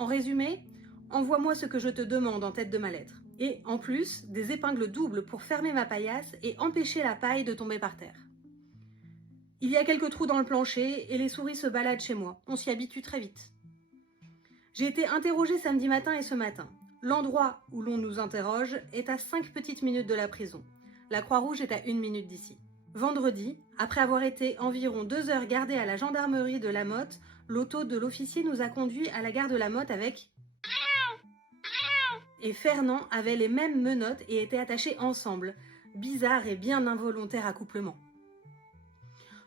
En résumé, envoie-moi ce que je te demande en tête de ma lettre. Et en plus, des épingles doubles pour fermer ma paillasse et empêcher la paille de tomber par terre. Il y a quelques trous dans le plancher et les souris se baladent chez moi. On s'y habitue très vite. J'ai été interrogée samedi matin et ce matin. L'endroit où l'on nous interroge est à 5 petites minutes de la prison. La Croix-Rouge est à 1 minute d'ici. Vendredi, après avoir été environ 2 heures gardés à la gendarmerie de La Motte, l'auto de l'officier nous a conduits à la gare de La Motte avec... Et Fernand avait les mêmes menottes et était attachés ensemble. Bizarre et bien involontaire accouplement.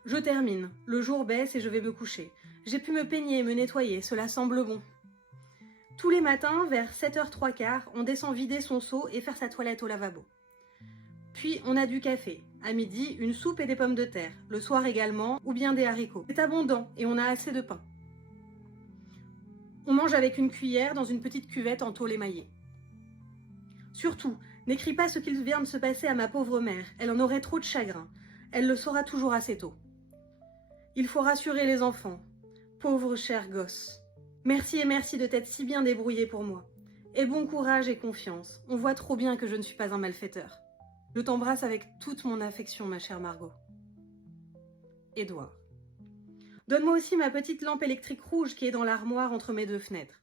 Je termine, le jour baisse et je vais me coucher. J'ai pu me peigner et me nettoyer, cela semble bon. Tous les matins, vers 7h15, on descend vider son seau et faire sa toilette au lavabo. Puis on a du café, à midi une soupe et des pommes de terre, le soir également, ou bien des haricots. C'est abondant et on a assez de pain. On mange avec une cuillère dans une petite cuvette en tôle émaillée. Surtout, n'écris pas ce qu'il vient de se passer à ma pauvre mère, elle en aurait trop de chagrin. Elle le saura toujours assez tôt. Il faut rassurer les enfants. Pauvre cher gosse. Merci et merci de t'être si bien débrouillé pour moi. Et bon courage et confiance. On voit trop bien que je ne suis pas un malfaiteur. Je t'embrasse avec toute mon affection, ma chère Margot. Édouard. Donne-moi aussi ma petite lampe électrique rouge qui est dans l'armoire entre mes 2 fenêtres.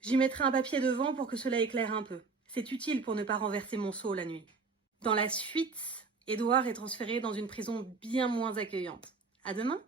J'y mettrai un papier devant pour que cela éclaire un peu. C'est utile pour ne pas renverser mon seau la nuit. Dans la suite, Édouard est transféré dans une prison bien moins accueillante. À demain!